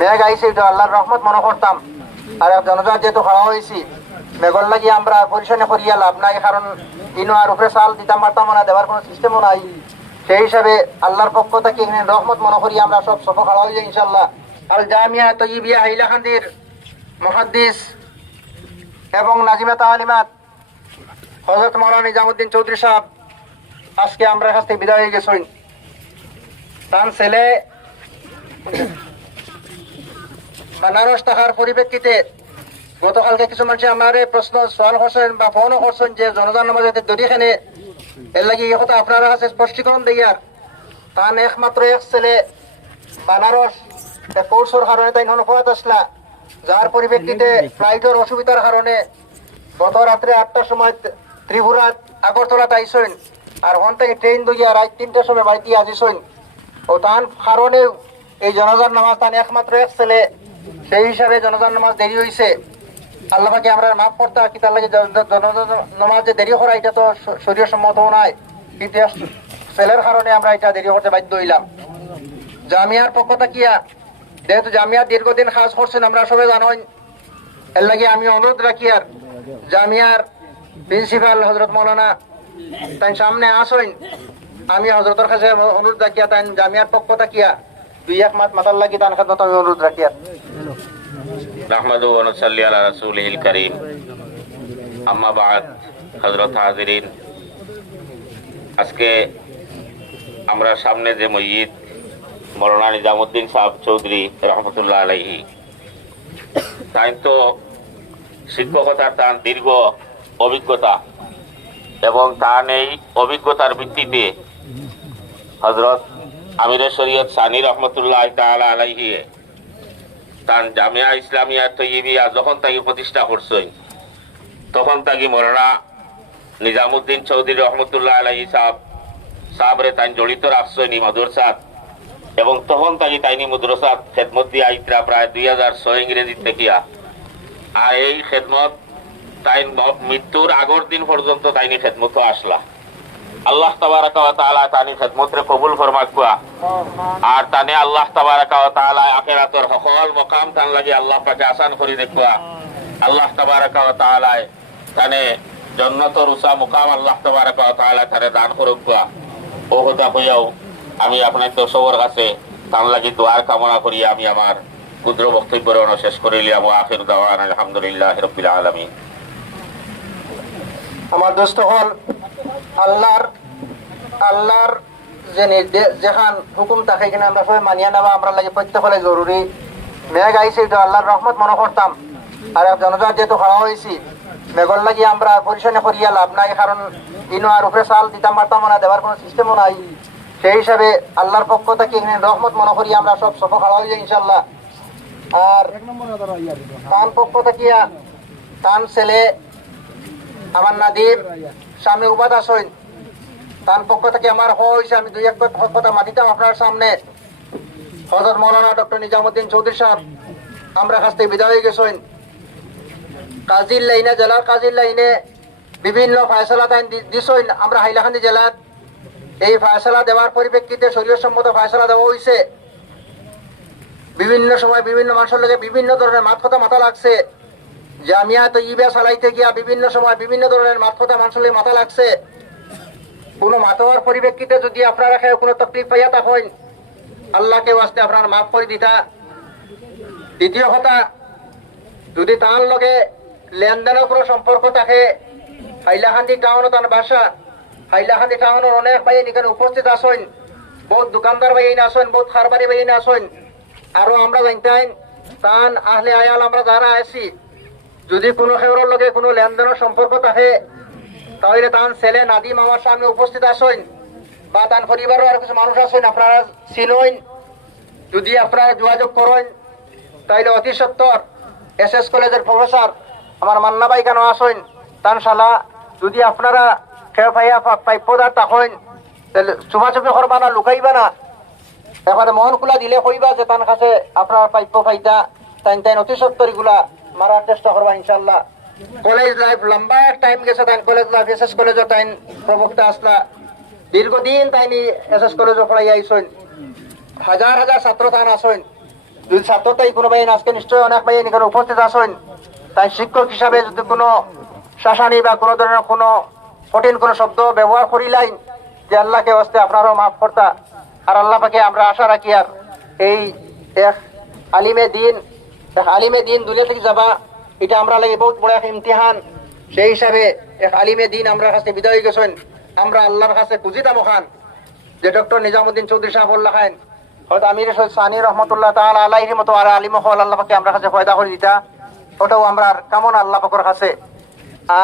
মেঘ আইসে এটা আল্লাহর রহমত মনে করতাম। আর জনজাত যেহেতু খাওয়া হয়েছি মেঘর লাগি আমরা পরিশানে করিয়া লাভ নাই, কারণ ইনো আর উপরে চাল দিতাম পারতাম না, দেওয়ার কোনো সিস্টেমও নাই। সেই হিসাবে আল্লাহর পক্ষ থেকে এখানে রহমত মনে করি আমরা সব সফল খাওয়া হয়ে যাই ইনশাল্লাহ। আল জামিয়া তৈয়িবিয়া হাইলাকান্দির মুহাদ্দিস এবং নাজিমা তালিমাত হযরত মাওলানা নিজামুদ্দিন চৌধুরী সাহেব আজকে আমরা কাছ থেকে বিদায় হয়ে গেছেন। তার ছেলে বানারস থাকার পরিপ্রেক্ষিতে গতকালকে কিছু মানুষ আমার প্রশ্ন সোয়াল করছেন বা ফোনও করছেন যে জনজান নামাজে দড়িখানে এর লাগে এই কথা আপনারা কাছে স্পষ্টীকরণ দিয়ার। তার একমাত্র এক ছেলে বানারস কোর্সের কারণে তাই নফাত আসলা, যার পরিপ্রেক্ষিতে ফ্লাইটের অসুবিধার কারণে গত রাত্রে 8টার সময় ত্রিপুরা আগরতলা তাইছেন, আর ওখান থেকে ট্রেন দইয়া রাত 3টার সময় বাড়িতে আসিছেন। ও তার কারণে এই জনজান নামাজ তার একমাত্র এক ছেলে, সেই হিসাবে জনজান নামাজ দেরি হয়েছে। আল্লাহকে আমরা মাফ করতে কি তার লাগে জনজান নামাজ যে দেরি করা এটা তো শরীর সম্মত নয়, কিন্তু ছেলের কারণে আমরা এটা দেরি করতে বাধ্য হইলাম। জামিয়ার পক্ষ থাকিয়া যেহেতু জামিয়া দীর্ঘদিন কাজ করছেন আমরা সবাই জানেন, এর লাগে আমি অনুরোধ রাখি আর জামিয়ার প্রিন্সিপাল হজরত মৌলানা তাই সামনে আসেন, আমি হজরতের কাছে অনুরোধ রাখিয়া তাই জামিয়ার পক্ষ থাকিয়া 2-1 মাস মাতার লাগি তার কাছে আমি অনুরোধ রাখিয়া। নাহমাদু ওয়া নুসাল্লি আলা রাসূলিল কারীম, আম্মা বা'দ। হযরত হাজিরিন, আজকে আমরা সামনে যে মসজিদ মাওলানা নিজামুদ্দিন সাহেব চৌধুরী রহমতুল্লাহ আলাইহি, তাই তো শিক্ষকতার তার দীর্ঘ অভিজ্ঞতা এবং তার এই অভিজ্ঞতার ভিত্তিতে হযরত আমিরে শরীয়ত সানি রহমতুল্লাহ তাআলা আলাইহি তার জামিয়া ইসলামিয়া তৈয়িবিয়া যখন তাকে প্রতিষ্ঠা করছেন, তখন তাকে মাওলানা নিজামুদ্দিন চৌধুরী রহমতুল্লাহ আলাইহি সাহাবরে তাই জড়িত রাখছেন এই মাদ্রাসাত, এবং তখন তাকে তাইনি মাদ্রাসাত খেদমত দিয়ে আইতরা প্রায় 2006 ইংরেজি থেকিয়া। আর এই খেদমত তাই মৃত্যুর আগের দিন পর্যন্ত তাইনি খেদমত আসলা। আল্লাহ তাবারাকা ওয়া তাআলা তানি খেদমতরে কবুল ফরমাক কুয়া, আর তানে আল্লাহ তাবারাকা ওয়া তাআলা আখিরাতের সকল মকাম তান লাগি আল্লাহ পাকে আসান করে দেখুয়া। আল্লাহ তাবারাকা ওয়া তাআলা তানে জান্নাতের উঁচা মুকাম আল্লাহ তাবারাকা ওয়া তাআলা তারে দান করুক কুয়া। ও কথা কইয়াও আমি আপনার দর্শকের কাছে তান লাগি দোয়ার কামনা করি আমি আমার ক্ষুদ্র বক্তব্য শেষ করিলাম। আখির দাওয়ানা আলহামদুলিল্লাহি রাব্বিল আলামিন। আমার দোস্ত হল আল্লাহর যে নির্দেশ যেখান হুকুম থাকে এখানে আমরা সবাই মানিয়ে নেওয়া আমরা লাগে প্রত্যেক হলে জরুরি। মেঘ আইসে এটা আল্লাহর রহমত মনে করতাম, আর জনজাত যেহেতু খাওয়া হয়েছি মেঘর লাগি আমরা পরিশানে করিয়া লাভ নাই, কারণ ইনো আর উপরে চাল দিতাম পারতাম না, দেওয়ার কোনো সিস্টেমও নাই। সেই হিসাবে আল্লাহর পক্ষ থেকে এখানে রহমত মনে করি আমরা সব সফল খাওয়া হয়ে যাই ইনশাল্লাহ। আর তার পক্ষ থাকিয়া তার ছেলে আমার নাদিম সামনে উপাদ আসেন, তার পক্ষ থেকে আমার হয়েছে আমি 2-1 কথা মাতিতাম আপনার সামনে। হযরত মাওলানা ডক্টর নিজামুদ্দিন চৌধুরী সাহেব আমরা কাছ থেকে বিদায় হয়ে গেছেন। কাজীর লাইনে জেলার কাজীর লাইনে বিভিন্ন ফয়সালা তাই দিছেন। আমরা হাইলাকান্দি জেলার এই ফয়সালা দেওয়ার পরিপ্রেক্ষিতে শরীয়সম্মত ফয়সালা দেওয়া হয়েছে। বিভিন্ন সময় বিভিন্ন মানুষের লগে বিভিন্ন ধরনের কথা মাথা লাগছে। জামিয়া তৈয়িবিয়া চালাইতে গিয়া বিভিন্ন সময় বিভিন্ন ধরনের কথা মানুষের মাথা লাগছে। কোনো মাথার পরিপ্রেক্ষিতে যদি আপনারা কোনো তকলিফ পাইয়া থাকেন আল্লাহকে ওয়াস্তে আপনার মাফ করে দিতা। দ্বিতীয় কথা, যদি তার লগে লেনদেনের কোনো সম্পর্ক থাকে, হাইলাকান্দি টাউনত তার বাসা, হাইলাকান্দি টাউনের অনেক ভাই এখানে উপস্থিত আসেন, বহুত দোকানদার ভাই আসেন, বহুত খারবারি ভাই আসেন। আরো আমরা জানতেন তান আহলে আয়াল আমরা যারা আছি, যদি কোনো খেউরের লগে কোনো লেনদেনের সম্পর্ক থাকে তাহলে তার ছেলে নাদিম আমার সামনে উপস্থিত আসেন, বা তার পরিবারের আর কিছু মানুষ আছেন আপনারা চিনেন। যদি আপনারা যোগাযোগ করেন তাহলে অতি সত্তর SS কলেজের প্রফেসর আমার মান্না ভাই কেন আসেন, তান শালা যদি আপনারা খেয়ে পাইয়া প্রাপ্যদার থাকেন তাহলে চুপাচুপি করবা না, লুকাইবা না, এবারে মন খোলা দিলে কইবা যে তার কাছে আপনার প্রাপ্য পাইতা তাই অতি সত্তর এগুলা মারার চেষ্টা করবা ইনশাল্লাহ। কলেজ লাইফ লম্বা টাইম গেছে, তাই কলেজ লাইফ SS কলেজের তাই প্রবক্তা আসলা, দীর্ঘদিন তাই SS কলেজে পড়াই আইসেন, হাজার হাজার ছাত্র তান আসেন। যদি ছাত্র তাই কোনো ভাই আজকে নিশ্চয়ই অনেক ভাই এখানে উপস্থিত আসেন, তাই শিক্ষক হিসাবে যদি কোনো শাসানি বা কোনো ধরনের কোনো কঠিন কোনো শব্দ ব্যবহার করিলাইন, যে আল্লাহকে হস্তে আপনারও মাফ করতা। আর আল্লাহ পাকে আমরা আশা রাখি আর এই এক আলিমে দিন দুনিয়া থেকে যাবা, এটা আমরা লাগে বহুত বড় এক ইমতিহান। সেই হিসাবে এক আলিমে দিন আমরা কাছে বিদায় হয়ে গেছেন। আমরা আল্লাহর কাছে খুঁজিতাম ওখান যে ডক্টর নিজামুদ্দিন চৌধুরী সাহেব খান হয়তো আমির সানি রহমতুল্লাহ তাআলা আলাইহির মতো আর আলিম হল আল্লাহ পাকে আমরা কাছে পয়দা করে দিতা, ওটাও আমরা কামনা আল্লাহ পাকের কাছে।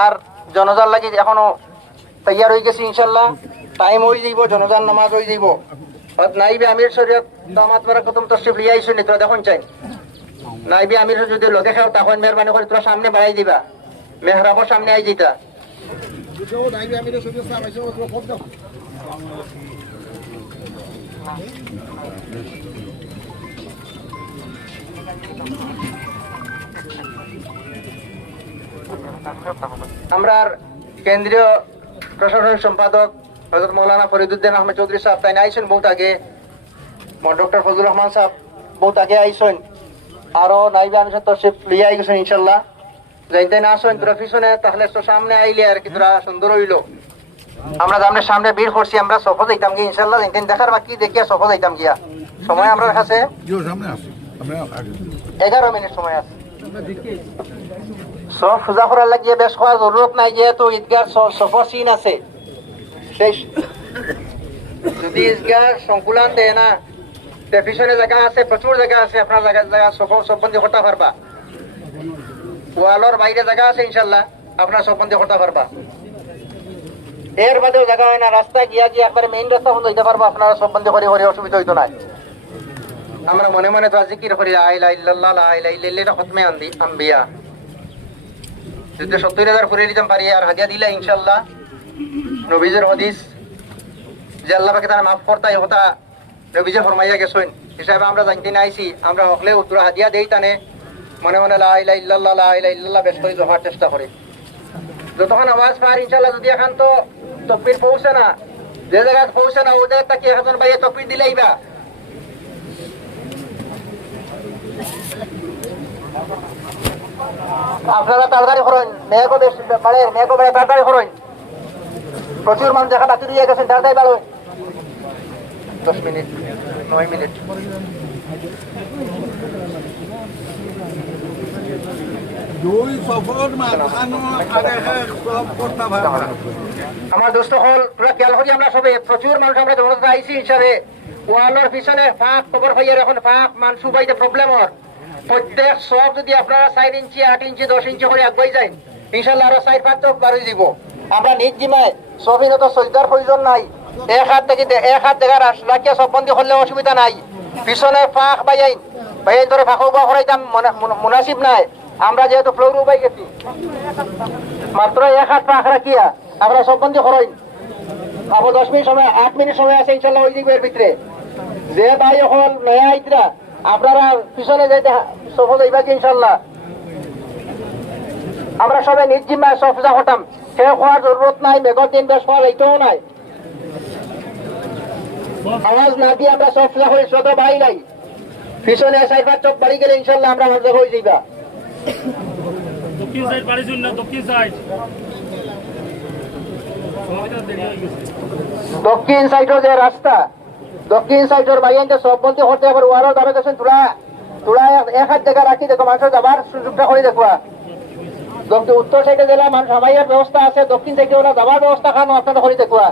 আর জনজার লাগি এখনো তৈয়ার হয়ে গেছি ইনশাল্লাহ, টাইম হয়ে যাইব, জনজার নামাজ হয়ে যাইব। নাইবে আমির শরীয়ত দামাত বারাকাতুম তশরিফ লিয়ে আইছুনি, তোরা দেখুন চাই নাইবে আমির যদি লগে খাও তখন মেহরবানি করে তোরা সামনে বাড়াই দিবা, মেহরাবর সামনে আই যেটা। আমরা কেন্দ্রীয় প্রশাসনিক সম্পাদক হযরত মৌলানা ফরিদুদ্দিন আহমেদ চৌধুরী সাহেব তাই আইসেন বহুত আগে, ডক্টর ফজলুর রহমান সাহেব বহুত আগে আইসেন, আরো নাইবে আমি তশরিফ লিয়ে আই গেছেন ইনশাল্লাহ। যাইতে না আসেন তোরা পিছনে, তাহলে তো সামনে আইলে আর কি তোরা সুন্দর হইলো। আমরা সামনে বের করছি, আমরা সফল যাইতাম গিয়ে ইনশাল্লাহ, দেখার বাকি দেখিয়া সফল যাইতাম গিয়া। সময় আমরা কাছে 11 মিনিট সময় আছে। সব সোজা করার লাগিয়ে বেশ করার জরুরত নাই, যেহেতু ঈদগার সফর সিন আছে। সেই যদি ঈদগার সংকুলান দেয় না, পিছনে জায়গা আছে, প্রচুর জায়গা আছে, আপনার জায়গা সব বন্ধি করতে পারবা। ওয়ালের বাইরে জায়গা আছে ইনশাল্লাহ, আপনার সব বন্ধি করতে পারবা। এর বাদেও জায়গা হয় না, রাস্তায় গিয়া একবারে মেইন রাস্তা বন্ধ হইতে পারবা, আপনারা সব বন্ধি করে অসুবিধা হইতো না। আমরা মনে মনে তো জিকির করি লা ইলাহা ইল্লাল্লাহ লা ইলাহা ইল্লাল্লাহ, এটা খতমে আম্বিয়া। যদি 70,000 করে দিতাম পারি আর হাদিয়া দিলা ইনশাল্লাহ। নবীজের হাদিস যে আল্লাহ পাকে তারা মাফ করতা, এই কথা নবীজে ফরমাইয়া গেছেন হিসাবে আমরা জানতে না আইছি। আমরা হকলে উত্তর হাদিয়া দেই তানে মনে মনে লা ইলাহা ইল্লাল্লাহ লা ইলাহা ইল্লাল্লাহ বেশ করে জমার চেষ্টা করি। যতক্ষণ আওয়াজ পার ইনশাল্লাহ, যদি এখন তো তকবীর পৌঁছে না, যে জায়গায় পৌঁছে না ওই জায়গা তাকে এখন ভাইয়া তকবীর দিলেই বা। আপনারা তাড়াতাড়ি করেন, মেয়েকে বেশ মেয়েকে বেড়ে তাড়াতাড়ি করেন, প্রচুর মানুষ দেখা বাকি দিয়ে গেছেন, তাড়াতাড়ি বাড়ুন। 10 মিনিট 9 মিনিট। আমার দোস্ত হল পুরা খেয়াল করি, আমরা সবে প্রচুর মানুষ আমরা জনতা আইসি হিসাবে ওয়ালের পিছনে ফাঁক খবর হইয়ার এখন ফাঁক মানসু বাইতে প্রবলেম হর। প্রত্যেক সব যদি আপনারা 4 ইঞ্চি 8 ইঞ্চি 10 ইঞ্চি করে আগুয়াই যায় ইনশাল্লাহ আরো 4-5 চোখ বাড়ি দিব। আমরা নিজ জিমায় সবিনত সজদার প্রয়োজন নাই, এক হাত দেখা রাখিয়া সব বন্দি করলে অসুবিধা নাই। পিছনে ফাঁক বাইয়াই ধরে ফাঁক উবা করাইতাম মুনাসিব নাই, আমরা যেহেতু ফ্লোর উবাই গেছি মাত্র 1 হাত ফাঁক রাখিয়া আমরা সব বন্দি করাই। আবার 10 মিনিট সময় 8 মিনিট সময় আছে ইনশাল্লাহ ওই দিক এর ভিতরে। যে ভাই এখন নয়া আইতরা আপনারা পিছনে যাইতে সফল হইবা কি ইনশাল্লাহ। আমরা সবাই নিজ জিম্মায় সফজা হতাম, সে হওয়ার জরুরত নাই, মেঘর দিন বেশ হওয়ার এইটাও নাই। আওয়াজ না দিয়ে আমরা সফজা হই, শত ভাই নাই পিছনে 4-5 চোখ বাড়ি গেলে ইনশাল্লাহ আমরা মজা হয়ে যাইবা। দক্ষিণ সাইড বাড়ি শুন না, দক্ষিণ সাইডের যে রাস্তা, দক্ষিণ সাইডের বাইরে সব বলতে হতে আবার ওয়ারও দাঁড়া গেছেন, তোরা 1 হাত জায়গা রাখি দেখো, মানুষের যাবার সুযোগটা করে দেখবা। উত্তর সাইডে গেলে মানুষ হামাইয়ার ব্যবস্থা আছে, দক্ষিণ সাইডে ওরা যাবার ব্যবস্থা খানো আপনারা করে দেখবা।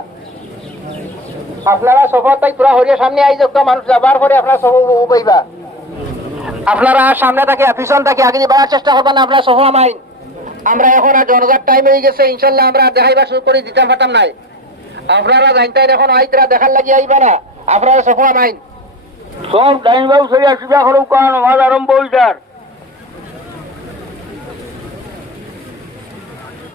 আপনারা সফর তাই পুরা হরিয়া সামনে আই দেখতো, মানুষ যাবার পরে আপনারা সফর উবাইবা। আপনারা সামনে থাকে পিছন থাকে আগে বাড়ার চেষ্টা করবেন, আপনারা সফর মাইন। আমরা এখন আর জনজার টাইম হয়ে গেছে ইনশাল্লাহ, আমরা দেখাইবার শুরু করে দিতে পারতাম নাই। আপনারা জানতেন এখন আইতরা দেখার লাগি আইবা না, আপনারা সফর মাইন। সব ডাইন বাবু সরিয়া সুবিধা করুক, কারণ আমার আরম্ভ হইতার